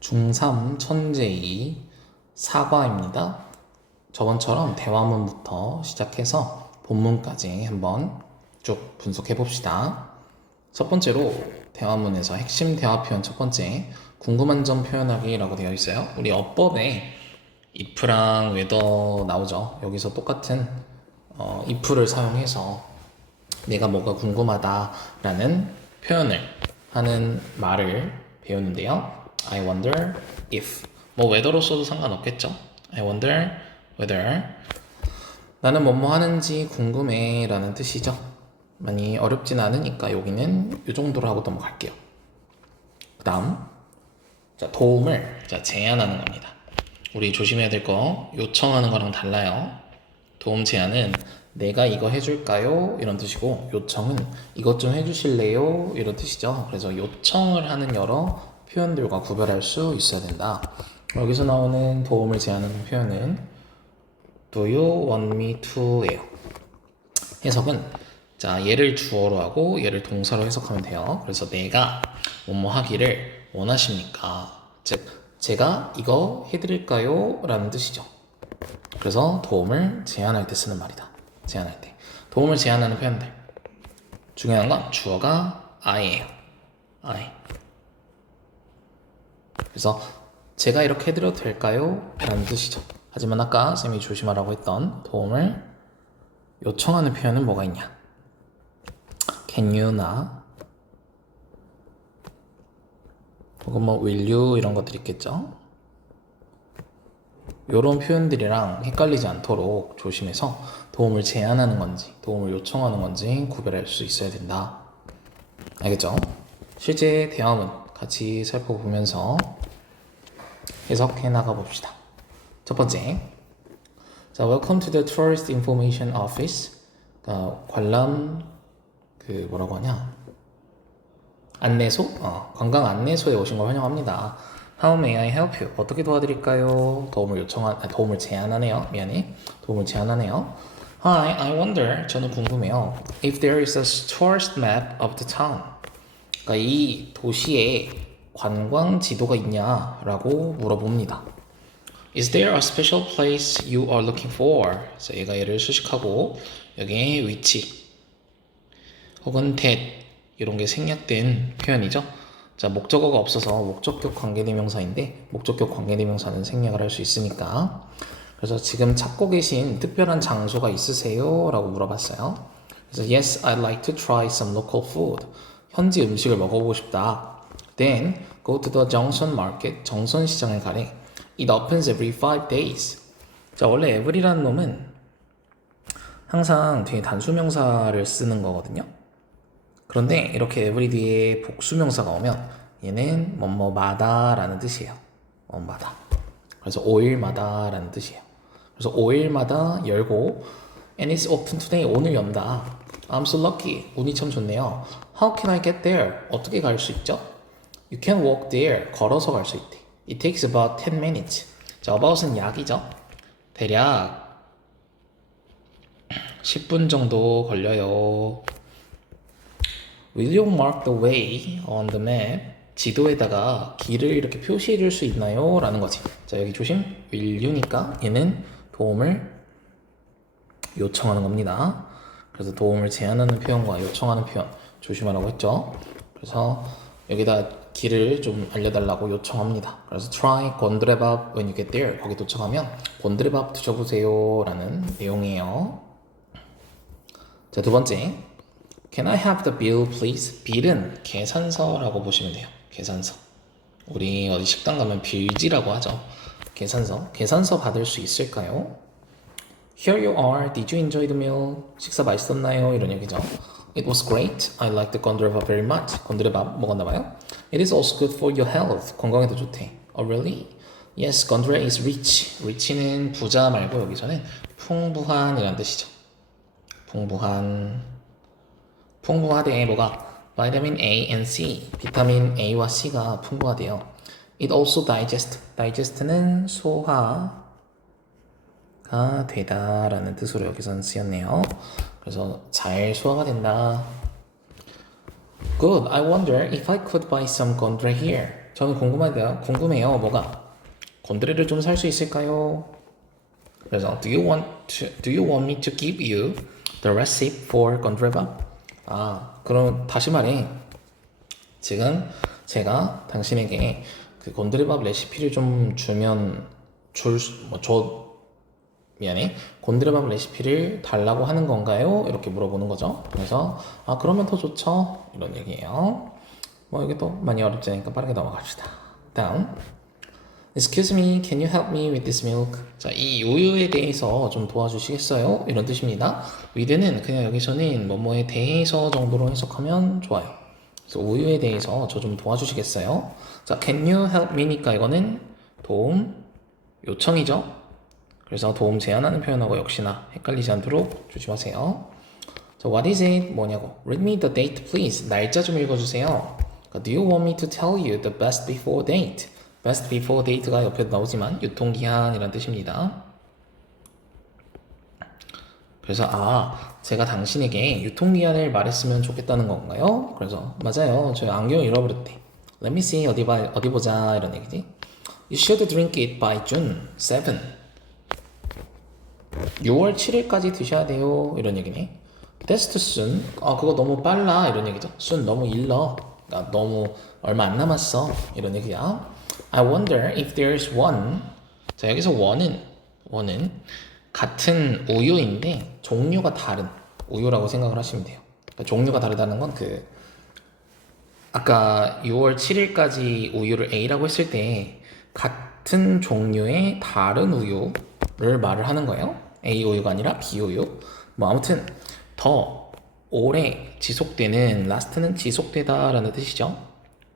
중3 천재이 사과입니다. 저번처럼 대화문부터 시작해서 본문까지 한번 쭉 분석해 봅시다. 첫 번째로 대화문에서 핵심 대화 표현 첫 번째, 궁금한 점 표현하기라고 되어 있어요. 우리 어법에 if랑 whether 나오죠. 여기서 똑같은 if를 사용해서 내가 뭐가 궁금하다라는 표현을 하는 말을 배우는데요. I wonder if 뭐 whether로 써도 상관없겠죠. I wonder whether 나는 뭐뭐 하는지 궁금해 라는 뜻이죠. 많이 어렵진 않으니까 여기는 이 정도로 하고 넘어갈게요. 그 다음 도움을 제안하는 겁니다. 우리 조심해야 될 거 요청하는 거랑 달라요. 도움 제안은 내가 이거 해줄까요? 이런 뜻이고 요청은 이것 좀 해주실래요? 이런 뜻이죠. 그래서 요청을 하는 여러 표현들과 구별할 수 있어야 된다. 여기서 나오는 도움을 제안하는 표현은 Do you want me to? 예요. 해석은 얘를 주어로 하고 얘를 동사로 해석하면 돼요. 그래서 내가 뭐뭐 하기를 원하십니까? 즉 제가 이거 해드릴까요? 라는 뜻이죠. 그래서 도움을 제안할 때 쓰는 말이다. 제안할 때 도움을 제안하는 표현들 중요한 건 주어가 I예요. I. 그래서 제가 이렇게 해드려도 될까요? 라는 뜻이죠. 하지만 아까 쌤이 조심하라고 했던 도움을 요청하는 표현은 뭐가 있냐? Can you나 혹은 뭐 will you 이런 것들 있겠죠? 이런 표현들이랑 헷갈리지 않도록 조심해서 도움을 제안하는 건지 도움을 요청하는 건지 구별할 수 있어야 된다. 알겠죠? 실제 대화문 같이 살펴보면서 해석해 나가 봅시다. 첫 번째, Welcome to the Tourist Information Office. 관람 뭐라고 하냐? 안내소? 관광 안내소에 오신 걸 환영합니다. How may I help you? 어떻게 도와드릴까요? 도움을 제안하네요. 미안해. 도움을 제안하네요. Hi, I wonder. 저는 궁금해요. If there is a tourist map of the town. 그러니까 이 도시에 관광 지도가 있냐라고 물어봅니다. Is there a special place you are looking for? 그래서 얘가 얘를 수식하고 여기에 위치 혹은 that 이런 게 생략된 표현이죠. 목적어가 없어서 목적격 관계대명사인데 목적격 관계대명사는 생략을 할 수 있으니까 그래서 지금 찾고 계신 특별한 장소가 있으세요? 라고 물어봤어요. 그래서 Yes, I'd like to try some local food. 현지 음식을 먹어보고 싶다. Then go to the Junction Market. 정선 시장을 가래. It opens every 5 days. 원래 every라는 놈은 항상 뒤에 단수명사를 쓰는 거거든요. 그런데 이렇게 every 뒤에 복수명사가 오면 얘는 뭐뭐마다 라는 뜻이에요. 뭐마다. 그래서 5일마다 라는 뜻이에요. 그래서 5일마다 열고 And it's open today. 오늘 연다. I'm so lucky. 운이 참 좋네요. How can I get there? 어떻게 갈 수 있죠? You can walk there. 걸어서 갈 수 있대. It takes about 10 minutes. about은 약이죠. 대략 10분 정도 걸려요. Will you mark the way on the map? 지도에다가 길을 이렇게 표시해 줄 수 있나요? 라는 거지. 여기 조심. Will you니까 얘는 도움을 요청하는 겁니다. 그래서 도움을 제안하는 표현과 요청하는 표현 조심하라고 했죠. 그래서 여기다 길을 좀 알려달라고 요청합니다. 그래서 try 곤드레밥 when you get there. 거기 도착하면 곤드레밥 드셔보세요 라는 내용이에요. 두 번째, Can I have the bill please? 빌은 계산서라고 보시면 돼요. 계산서. 우리 어디 식당 가면 빌지라고 하죠. 계산서 받을 수 있을까요? Here you are. Did you enjoy the meal? 식사 맛있었나요? 이런 얘기죠. It was great. I like the 곤드레밥 very much. 곤드레밥 먹었나봐요. It is also good for your health. 건강에도 좋대. Oh really? Yes, 곤드레 is rich. rich는 부자 말고 여기서는 풍부한이라는 뜻이죠. 풍부하대 뭐가? 비타민 A and C. 비타민 A와 C가 풍부하대요. It also digest는 소화가 되다라는 뜻으로 여기서는 쓰였네요. 그래서 잘 소화가 된다. Good. I wonder if I could buy some 곤드레 here. 저는 궁금해요. 뭐가? 곤드레를 좀 살 수 있을까요? 그래서 do you want me to give you the recipe for 곤드레밥? 그럼 다시 말해. 지금 제가 당신에게 그 곤드레밥 레시피를 좀 미안해. 곤드레밥 레시피를 달라고 하는 건가요? 이렇게 물어보는 거죠. 그래서 그러면 더 좋죠. 이런 얘기예요. 뭐 이게 또 많이 어렵지 않으니까 빠르게 넘어갑시다. 다음. Excuse me, can you help me with this milk? 자, 이 우유에 대해서 좀 도와주시겠어요? 이런 뜻입니다. with는 그냥 여기서는 뭐뭐에 대해서 정도로 해석하면 좋아요. 그래서 우유에 대해서 저 좀 도와주시겠어요? 자, can you help me니까 이거는 도움 요청이죠. 그래서 도움 제안하는 표현하고 역시나 헷갈리지 않도록 조심하세요. 자, what is it? 뭐냐고. Read me the date, please. 날짜 좀 읽어주세요. Do you want me to tell you the best before date? best before date가 옆에 나오지만 유통기한이란 뜻입니다. 그래서 제가 당신에게 유통기한을 말했으면 좋겠다는 건가요? 그래서 맞아요. 저 안경 잃어버렸대. Let me see. 어디 보자. 이런 얘기지. You should drink it by June 7. 6월 7일까지 드셔야 돼요. 이런 얘기네. That's too soon. 그거 너무 빨라. 이런 얘기죠. soon 너무 일러. 그러니까 너무 얼마 안 남았어. 이런 얘기야. I wonder if there's one. 자, 여기서 one은 같은 우유인데 종류가 다른 우유라고 생각을 하시면 돼요. 그러니까 종류가 다르다는 건 아까 6월 7일까지 우유를 A라고 했을 때 같은 종류의 다른 우유를 말을 하는 거예요. A 우유가 아니라 B 우유. 뭐 아무튼 더 오래 지속되는 last는 지속되다 라는 뜻이죠.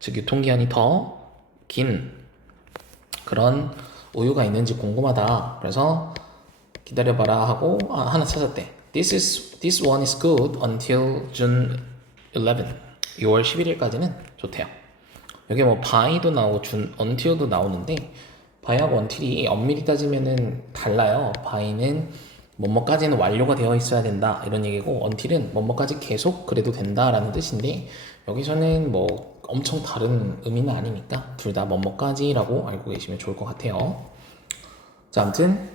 즉 유통기한이 더 긴 그런 우유가 있는지 궁금하다. 그래서 기다려봐라 하고 하나 찾았대. This one is good until June 11. 6월 11일까지는 좋대요. 여기 뭐 by도 나오고 until도 나오는데 by하고 until이 엄밀히 따지면은 달라요. by는 뭐뭐까지는 완료가 되어 있어야 된다 이런 얘기고 until은 뭐뭐까지 계속 그래도 된다라는 뜻인데 여기서는 뭐 엄청 다른 의미는 아니니까 둘 다 뭐뭐까지라고 알고 계시면 좋을 것 같아요. 자, 아무튼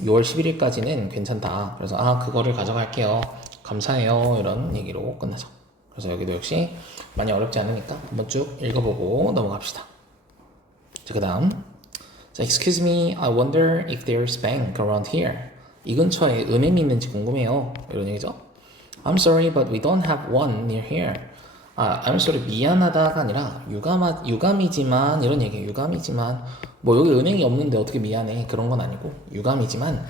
6월 11일까지는 괜찮다. 그래서 그거를 가져갈게요. 감사해요. 이런 얘기로 끝나죠. 그래서 여기도 역시 많이 어렵지 않으니까 한번 쭉 읽어보고 넘어갑시다. 자, 그 다음. 자, excuse me, I wonder if there's bank around here. 이 근처에 은행이 있는지 궁금해요. 이런 얘기죠. I'm sorry, but we don't have one near here. I'm sorry, 미안하다가 아니라 유감이지만 이런 얘기예요. 유감이지만 뭐 여기 은행이 없는데 어떻게 미안해. 그런 건 아니고 유감이지만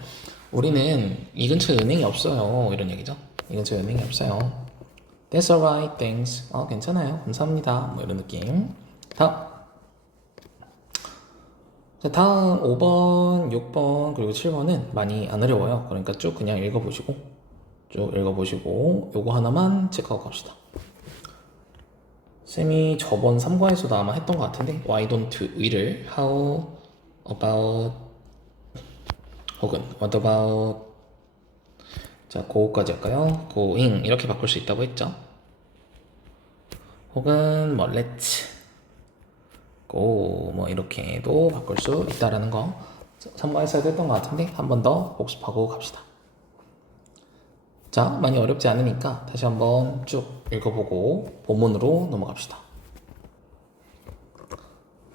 우리는 이 근처에 은행이 없어요. 이런 얘기죠. 이 근처에 은행이 없어요. That's alright, thanks. 괜찮아요. 감사합니다. 뭐 이런 느낌. 다음. 자, 다음 5번, 6번, 그리고 7번은 많이 안 어려워요. 그러니까 쭉 그냥 읽어보시고 요거 하나만 체크하고 갑시다. 쌤이 저번 3과에서도 아마 했던 것 같은데 Why don't we를 How about 혹은 What about 자, go까지 할까요? going 이렇게 바꿀 수 있다고 했죠. 혹은 뭐 let's go 뭐 이렇게도 바꿀 수 있다라는 거 3과에서 했던 것 같은데 한 번 더 복습하고 갑시다. 자, 많이 어렵지 않으니까 다시 한번 쭉 읽어보고 본문으로 넘어갑시다.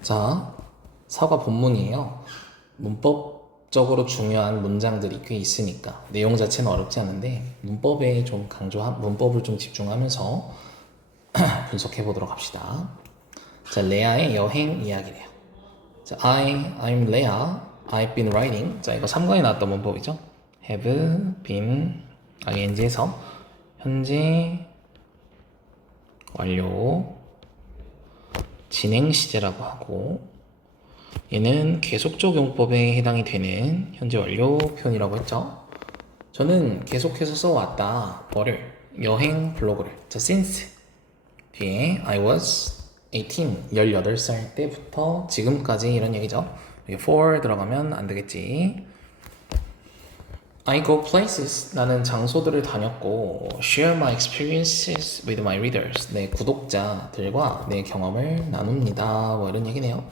자, 사과 본문이에요. 문법적으로 중요한 문장들이 꽤 있으니까 내용 자체는 어렵지 않은데 문법을 좀 집중하면서 분석해 보도록 합시다. 자, 레아의 여행 이야기래요. 자, I'm Leah. I've been writing. 자, 이거 3과에 나왔던 문법이죠. have been ing에서 현재 완료 진행 시제라고 하고 얘는 계속적 용법에 해당이 되는 현재 완료 표현이라고 했죠. 저는 계속해서 써왔다. 뭐를? 여행 블로그를. 자, since 뒤에 I was 18, 18살 때부터 지금까지 이런 얘기죠. 여기 for 들어가면 안 되겠지. I go places. 나는 장소들을 다녔고 share my experiences with my readers. 내 구독자들과 내 경험을 나눕니다. 뭐 이런 얘기네요.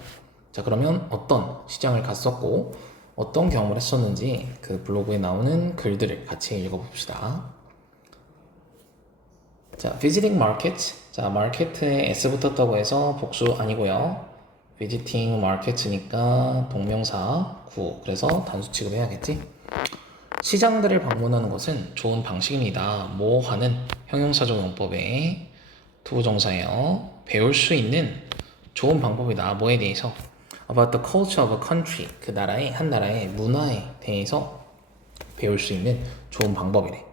자, 그러면 어떤 시장을 갔었고 어떤 경험을 했었는지 그 블로그에 나오는 글들을 같이 읽어봅시다. 자, visiting market. 자, 마켓에 s 붙었다고 해서 복수 아니고요. visiting market니까 동명사 구. 그래서 단수 취급을 해야겠지. 시장들을 방문하는 것은 좋은 방식입니다. 뭐 하는 형용사적 용법의 투부정사예요. 배울 수 있는 좋은 방법이다. 뭐에 대해서? About the culture of a country. 그 나라의 한 나라의 문화에 대해서 배울 수 있는 좋은 방법이래.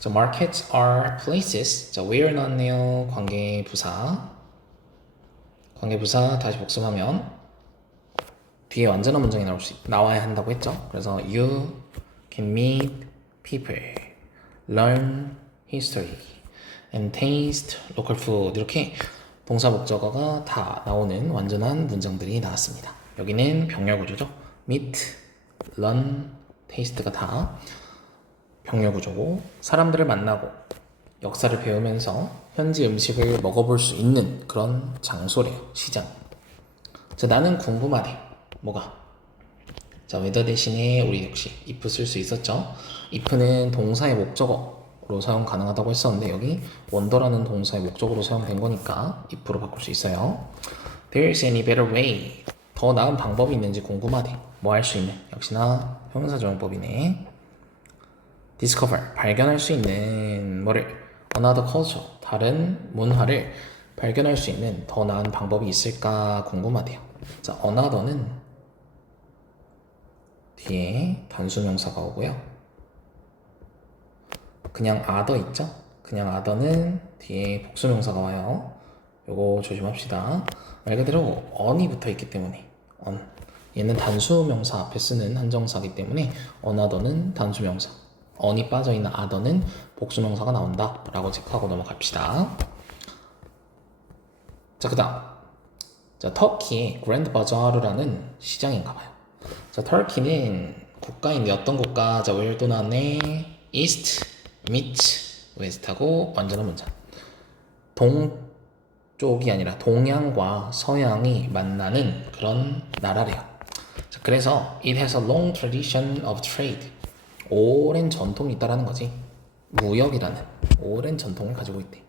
So markets are places. 자, where 나왔네요. 관계부사. 관계부사 다시 복습하면 뒤에 완전한 문장이 나와야 한다고 했죠. 그래서 you can meet people, learn history, and taste local food. 이렇게 동사 목적어가 다 나오는 완전한 문장들이 나왔습니다. 여기는 병렬 구조죠. meet, learn, taste가 다 병렬 구조고 사람들을 만나고 역사를 배우면서 현지 음식을 먹어볼 수 있는 그런 장소래요. 시장. 자, 나는 궁금하대. 뭐가? 자, whether 대신에 우리 역시 if 쓸 수 있었죠. if는 동사의 목적어로 사용 가능하다고 했었는데 여기 wonder라는 동사의 목적어로 사용된 거니까 if로 바꿀 수 있어요. There's any better way. 더 나은 방법이 있는지 궁금하대. 뭐 할 수 있는? 역시나 형용사조용법이네. discover. 발견할 수 있는 뭐를? another culture. 다른 문화를 발견할 수 있는 더 나은 방법이 있을까 궁금하대요. 자, another는 뒤에 단수명사가 오고요. 그냥 other 있죠? 그냥 other는 뒤에 복수명사가 와요. 요거 조심합시다. 말 그대로 on이 붙어 있기 때문에 on. 얘는 단수명사 앞에 쓰는 한정사이기 때문에 another는 단수명사. on이 빠져있는 other는 복수명사가 나온다 라고 체크하고 넘어갑시다. 자, 그 다음 자, 터키의 그랜드 바자르라는 시장인가봐요. 자, 터키는 국가인데 어떤 국가? 자, where도 나왔네. east, meet, west하고 완전한 문장. 동쪽이 아니라 동양과 서양이 만나는 그런 나라래요. 자, 그래서 it has a long tradition of trade. 오랜 전통이 있다라는 거지. 무역이라는 오랜 전통을 가지고 있대.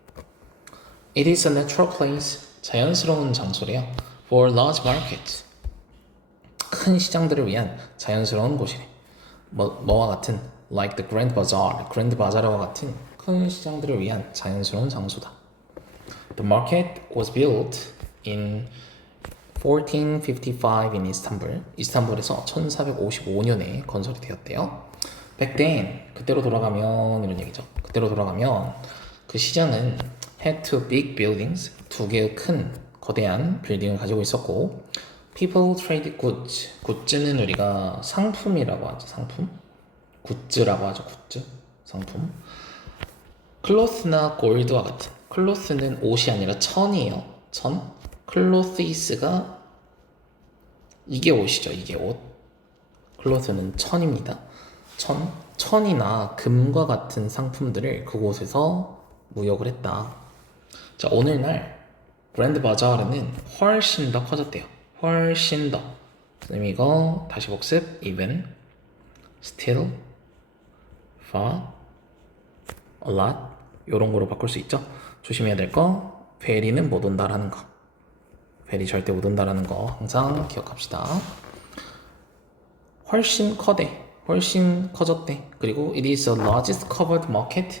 It is a natural place. 자연스러운 장소래요. For large markets. 큰 시장들을 위한 자연스러운 곳이래. 뭐와 같은 like the Grand Bazaar, Grand Bazaar와 같은 큰 시장들을 위한 자연스러운 장소다. The market was built in 1455 in Istanbul. 이스탄불에서 1455년에 건설이 되었대요. Back then, 그때로 돌아가면 이런 얘기죠. 그때로 돌아가면 그 시장은 had two big buildings, 두 개의 큰 거대한 빌딩을 가지고 있었고 people traded goods, 굿즈는 우리가 상품이라고 하죠. 상품? 굿즈라고 하죠. 굿즈? 상품. 클로스나 골드와 같은 클로스는 옷이 아니라 천이에요. 천. 클로시스가 이게 옷이죠. 이게 옷. 클로스는 천입니다. 천이나 금과 같은 상품들을 그곳에서 무역을 했다. 자, 오늘날 그랜드 바자르는 훨씬 더 커졌대요. 훨씬 더. 선생님 이거 다시 복습. even, still, far, a lot 요런 거로 바꿀 수 있죠. 조심해야 될 거 very는 못 온다라는 거. very 절대 못 온다라는 거 항상 기억합시다. 훨씬 커대. 훨씬 커졌대. 그리고 it is the largest covered market.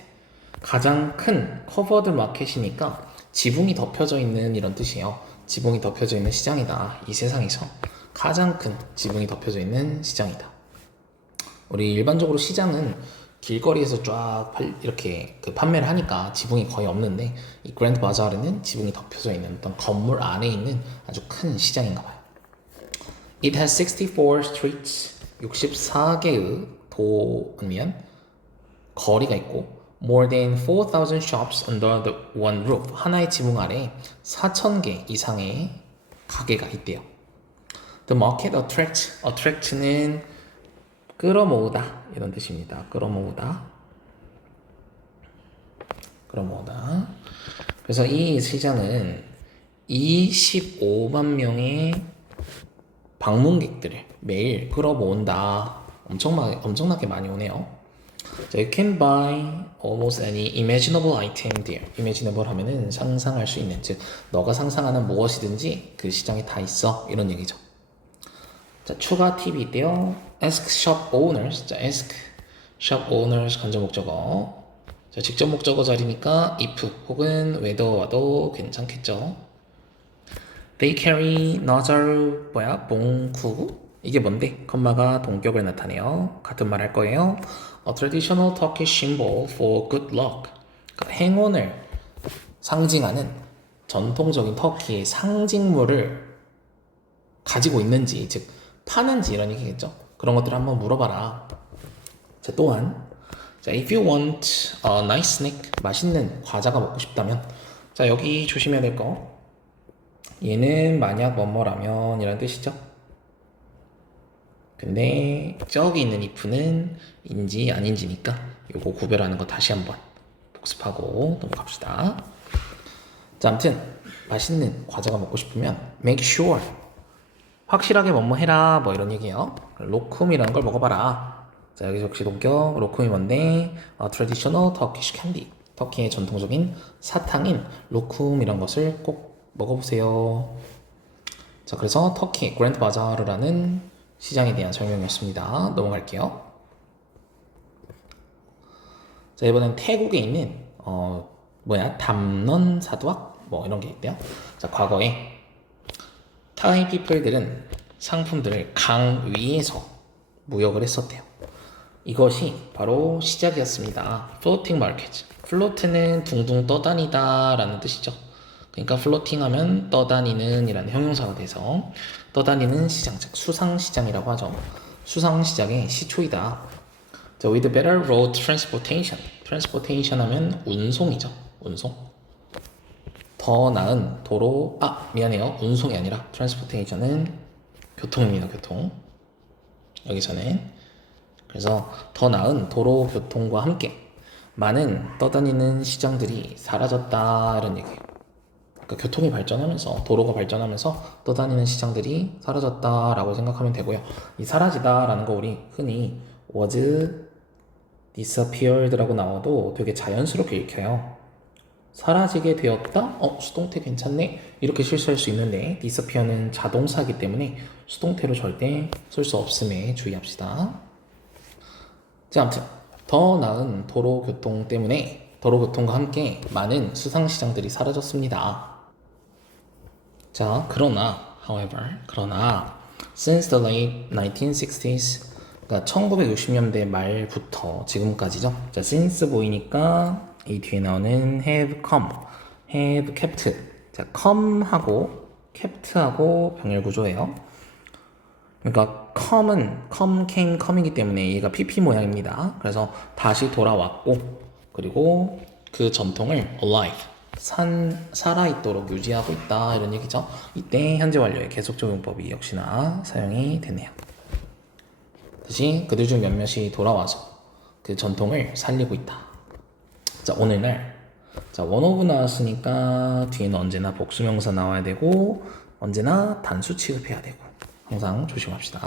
가장 큰 covered market이니까 지붕이 덮여져 있는 이런 뜻이에요. 지붕이 덮여져 있는 시장이다. 이 세상에서 가장 큰 지붕이 덮여져 있는 시장이다. 우리 일반적으로 시장은 길거리에서 쫙 이렇게 판매를 하니까 지붕이 거의 없는데 이 그랜드 바자르는 지붕이 덮여져 있는 어떤 건물 안에 있는 아주 큰 시장인가 봐요. It has 64 streets. 64개의 도면 거리가 있고 more than 4,000 shops under the one roof. 하나의 지붕 아래 4,000개 이상의 가게가 있대요. The market attract는 끌어모으다 이런 뜻입니다. 끌어모으다. 그래서 이 시장은 25만 명의 방문객들을 매일 끌어모은다. 엄청나게 많이 오네요. 자, you can buy almost any imaginable item there. imaginable 하면은 상상할 수 있는, 즉 너가 상상하는 무엇이든지 그 시장에 다 있어, 이런 얘기죠. 자, 추가 팁이 있대요. ask shop owners. 자, ask shop owners 간접 목적어. 자, 직접 목적어 자리니까 if 혹은 whether 와도 괜찮겠죠. They carry 나자루 봉쿠. 이게 뭔데? 컴마가 동격을 나타내요. 같은 말 할 거예요. A traditional Turkish symbol for good luck. 그러니까 행운을 상징하는 전통적인 터키의 상징물을 가지고 있는지, 즉 파는지 이런 얘기겠죠. 그런 것들을 한번 물어봐라. 자, 또한 자, if you want a nice snack, 맛있는 과자가 먹고 싶다면, 자, 여기 조심해야 될 거. 얘는 만약 뭐뭐라면 이란 뜻이죠. 근데 저기 있는 if는 인지 아닌지니까 요거 구별하는 거 다시 한번 복습하고 넘어갑시다. 자, 아무튼 맛있는 과자가 먹고 싶으면 make sure, 확실하게 뭐뭐 해라, 뭐 이런 얘기예요. 로쿰이라는 걸 먹어봐라. 자, 여기 역시 동격. 로쿰이 뭔데? traditional Turkish candy. 터키의 전통적인 사탕인 로쿰 이런 것을 꼭 먹어보세요. 자, 그래서 터키 그랜드 바자르라는 시장에 대한 설명이었습니다. 넘어갈게요. 자, 이번엔 태국에 있는 담넌 사두악 뭐 이런 게 있대요. 자, 과거에 타이 피플들은 상품들을 강 위에서 무역을 했었대요. 이것이 바로 시작이었습니다. 플로팅 마켓. 플로트는 둥둥 떠다니다 라는 뜻이죠. 그러니까 플로팅 하면 떠다니는 이라는 형용사가 돼서 떠다니는 시장, 즉 수상시장이라고 하죠. 수상시장의 시초이다. 자, with better road transportation. transportation 하면 운송이죠. 운송. 더 나은 도로, 미안해요. 운송이 아니라 transportation은 교통입니다. 교통. 여기서는. 그래서 더 나은 도로 교통과 함께 많은 떠다니는 시장들이 사라졌다 이런 얘기예요. 그러니까 교통이 발전하면서, 도로가 발전하면서 떠다니는 시장들이 사라졌다라고 생각하면 되고요. 이 사라지다라는 거 우리 흔히 was disappeared라고 나와도 되게 자연스럽게 읽혀요. 사라지게 되었다? 수동태 괜찮네? 이렇게 실수할 수 있는데 disappear는 자동사이기 때문에 수동태로 절대 쓸 수 없음에 주의합시다. 자, 아무튼 더 나은 도로교통 때문에 도로교통과 함께 많은 수상시장들이 사라졌습니다. 자, 그러나 since the late 1960s, 그러니까 1960년대 말부터 지금까지죠. 자, since 보이니까 이 뒤에 나오는 have come, have kept. 자, come하고 kept하고 병렬 구조예요. 그러니까 come, came, come이기 때문에 얘가 PP 모양입니다. 그래서 다시 돌아왔고, 그리고 그 전통을 alive, 살아있도록 유지하고 있다 이런 얘기죠. 이때 현재 완료의 계속적 용법이 역시나 사용이 되네요. 다시 그들 중 몇몇이 돌아와서 그 전통을 살리고 있다. 자, 오늘날 자, 원오브 나왔으니까 뒤에는 언제나 복수명사 나와야 되고 언제나 단수 취급해야 되고 항상 조심합시다.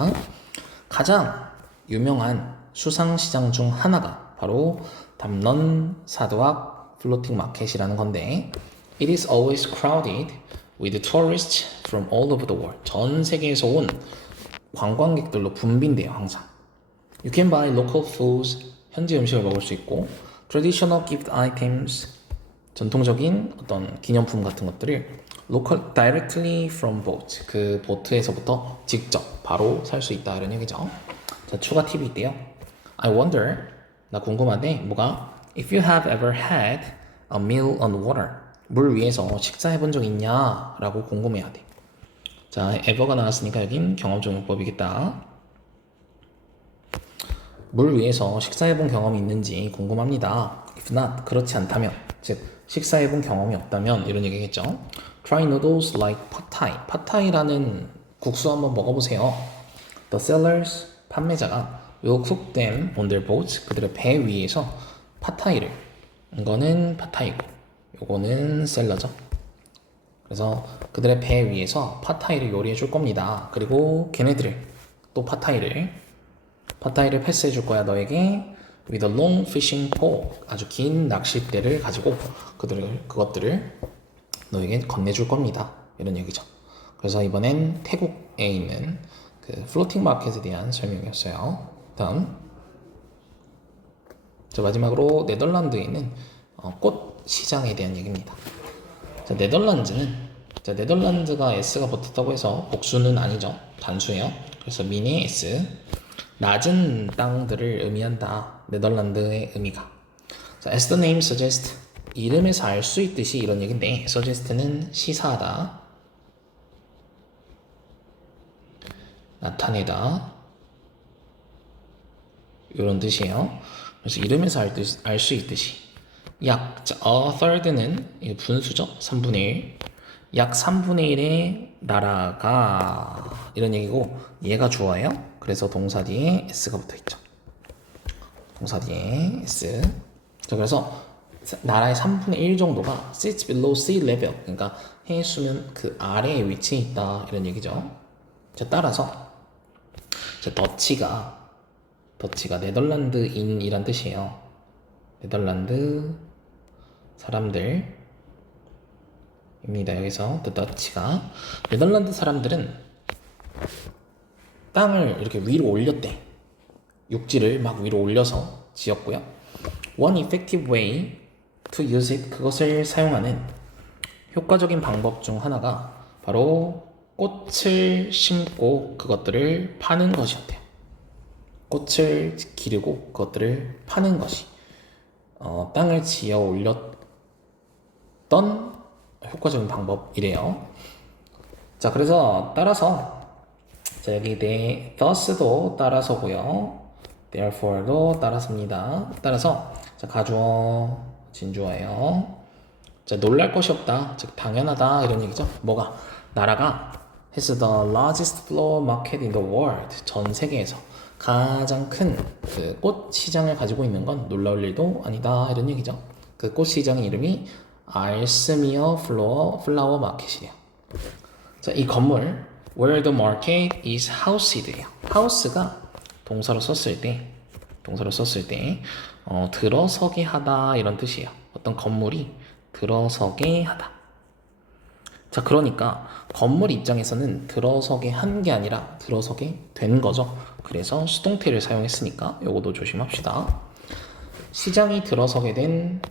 가장 유명한 수상시장 중 하나가 바로 담넌 사두악 플로팅 마켓이라는 건데, It is always crowded with tourists from all over the world. 전 세계에서 온 관광객들로 붐빈대요. 항상. You can buy local foods. 현지 음식을 먹을 수 있고, traditional gift items. 전통적인 어떤 기념품 같은 것들을 local directly from boat. 그 보트에서부터 직접 바로 살 수 있다 이런 얘기죠. 자, 추가 팁이 있대요. I wonder, 나 궁금한데 뭐가? If you have ever had a meal on water, 물 위에서 식사해본 적 있냐? 라고 궁금해야 돼. 자, ever가 나왔으니까 여긴 경험적 용법이겠다. 물 위에서 식사해본 경험이 있는지 궁금합니다. If not, 그렇지 않다면, 즉 식사해본 경험이 없다면 이런 얘기겠죠. Try noodles like pad thai. pad thai라는 국수 한번 먹어보세요. The sellers, 판매자가 will cook them on their boats. 그들의 배 위에서 팟타이를, 이거는 팟타이고 요거는 샐러죠. 그래서 그들의 배 위에서 팟타이를 요리해 줄 겁니다. 그리고 걔네들을 또 팟타이를 패스해 줄 거야 너에게. with a long fishing pole, 아주 긴 낚싯대를 가지고 그것들을 너에게 건네줄 겁니다. 이런 얘기죠. 그래서 이번엔 태국에 있는 그 플로팅 마켓에 대한 설명이었어요. 다음, 자 마지막으로 네덜란드에 있는 꽃 시장에 대한 얘기입니다. 자, 네덜란드가 S가 붙었다고 해서 복수는 아니죠. 단수예요. 그래서 미네 S, 낮은 땅들을 의미한다. 네덜란드의 의미가. 자, as the name suggests, 이름에서 알 수 있듯이 이런 얘기인데, suggest는 시사하다, 나타내다, 이런 뜻이에요. 그래서 이름에서 알 수 있듯이 약, 자, a third는 분수죠. 3분의 1. 약 3분의 1의 나라가, 이런 얘기고, 얘가 주어예요. 그래서 동사 뒤에 S가 붙어있죠. 동사 뒤에 S. 자, 그래서 나라의 3분의 1 정도가 sits below sea level, 그러니까 해수면 그 아래에 위치해 있다, 이런 얘기죠. 자, 따라서 자, 더치가 네덜란드인이란 뜻이에요. 네덜란드 사람들입니다. 여기서 the Dutch가, 네덜란드 사람들은 땅을 이렇게 위로 올렸대. 육지를 막 위로 올려서 지었고요. One effective way to use it, 그것을 사용하는 효과적인 방법 중 하나가 바로 꽃을 심고 그것들을 파는 것이었대요. 꽃을 기르고 그것들을 파는 것이 땅을 지어 올렸던 효과적인 방법이래요. 자, 그래서 따라서 자, 여기 thus도 따라서고요. therefore도 따라서입니다. 따라서 자, 가주어, 진주어예요. 자, 놀랄 것이 없다, 즉 당연하다, 이런 얘기죠. 뭐가? 나라가 has the largest flower market in the world, 전 세계에서 가장 큰 그 꽃 시장을 가지고 있는 건 놀라울 일도 아니다, 이런 얘기죠. 그 꽃 시장의 이름이 알스미어 플라워 마켓이래요. 자, 이 건물 where the market is housed예요. house가 동사로 썼을 때 들어서게 하다, 이런 뜻이에요. 어떤 건물이 들어서게 하다. 자, 그러니까 건물 입장에서는 들어서게 한 게 아니라 들어서게 된 거죠. 그래서 수동태를 사용했으니까 요것도 조심합시다. 시장이 들어서게 된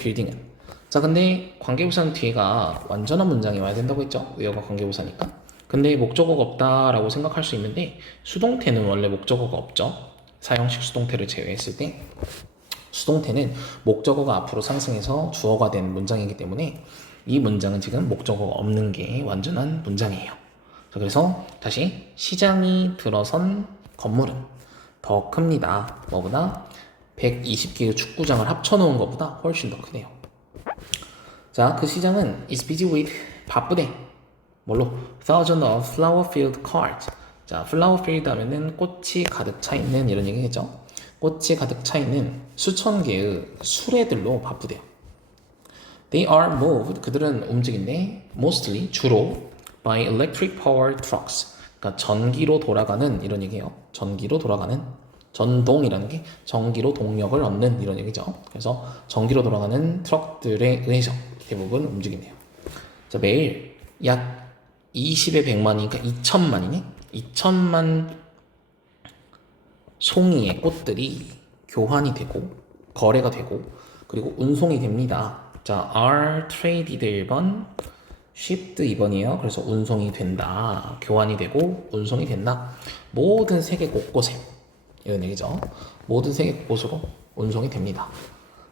빌딩은. 자, 근데 관계부사는 뒤에가 완전한 문장이 와야 된다고 했죠. 의어가 관계부사니까. 근데 목적어가 없다라고 생각할 수 있는데, 수동태는 원래 목적어가 없죠. 사형식 수동태를 제외했을 때 수동태는 목적어가 앞으로 상승해서 주어가 된 문장이기 때문에 이 문장은 지금 목적어가 없는 게 완전한 문장이에요. 자, 그래서 다시, 시장이 들어선 건물은 더 큽니다. 뭐보다? 120개의 축구장을 합쳐놓은 것보다 훨씬 더 크대요. 자, 그 시장은 is busy with, 바쁘대. 뭘로? Thousands of flower-filled carts. 자, flower field 하면은 꽃이 가득 차 있는, 이런 얘기겠죠. 꽃이 가득 차 있는 수천 개의 수레들로 바쁘대요. They are moved, 그들은 움직인데 mostly, 주로 by electric powered trucks, 그러니까 전기로 돌아가는, 이런 얘기예요. 전기로 돌아가는, 전동이라는 게 전기로 동력을 얻는, 이런 얘기죠. 그래서 전기로 돌아가는 트럭들에 의해서 대부분 움직이네요. 자, 매일 약 20의 100만이, 그러니까 2천만이네. 2천만 송이의 꽃들이 교환이 되고 거래가 되고 그리고 운송이 됩니다. 자, are traded 1번, shipped 2번이에요. 그래서 운송이 된다, 교환이 되고 운송이 된다. 모든 세계 곳곳에, 이런 얘기죠. 모든 세계 곳곳으로 운송이 됩니다.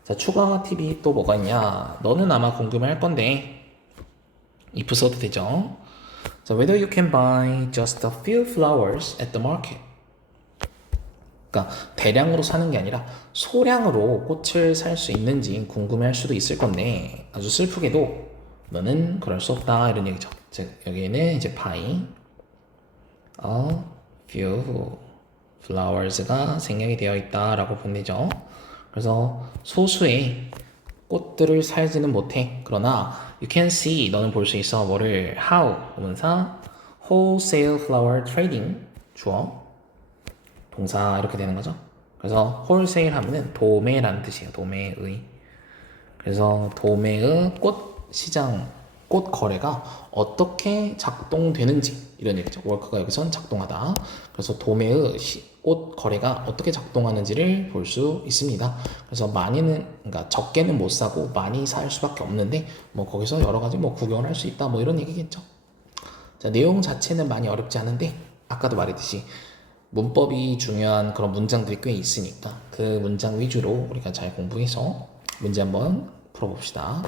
자, 추가 팁이 또 뭐가 있냐? 너는 아마 궁금해할 건데 if 써도 되죠. 자, whether you can buy just a few flowers at the market. 그러니까 대량으로 사는 게 아니라 소량으로 꽃을 살 수 있는지 궁금해할 수도 있을 건데, 아주 슬프게도 너는 그럴 수 없다, 이런 얘기죠. 즉 여기에는 이제 buy a few flowers가 생략이 되어 있다라고 보내죠. 그래서 소수의 꽃들을 살지는 못해. 그러나 you can see 너는 볼 수 있어. 뭐를 how 동사 wholesale flower trading 주어 동사 이렇게 되는 거죠. 그래서 wholesale 하면은 도매라는 뜻이에요. 도매의. 그래서 도매의 꽃 시장 꽃 거래가 어떻게 작동되는지 이런 얘기죠. work가 여기선 작동하다. 그래서 도매의 꽃 거래가 어떻게 작동하는지를 볼 수 있습니다. 그래서 많이는 그러니까 적게는 못 사고 많이 살 수밖에 없는데 뭐 거기서 여러 가지 뭐 구경을 할 수 있다 뭐 이런 얘기겠죠. 자, 내용 자체는 많이 어렵지 않은데 아까도 말했듯이 문법이 중요한 그런 문장들이 꽤 있으니까 그 문장 위주로 우리가 잘 공부해서 문제 한번 풀어봅시다.